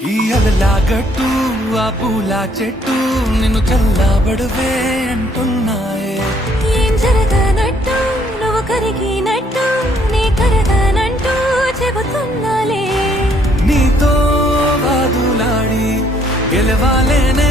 ఈ అలలా గట్టు ఆ పూల చెట్టు నిన్ను చల్లబడవే అంటున్నాయే. ఏం జరగనట్టు నువ్వు కరిగినట్టు నీ కరగనంటూ చెబుతున్నాలే. నీతో వాదులాడి గెలవాలేనే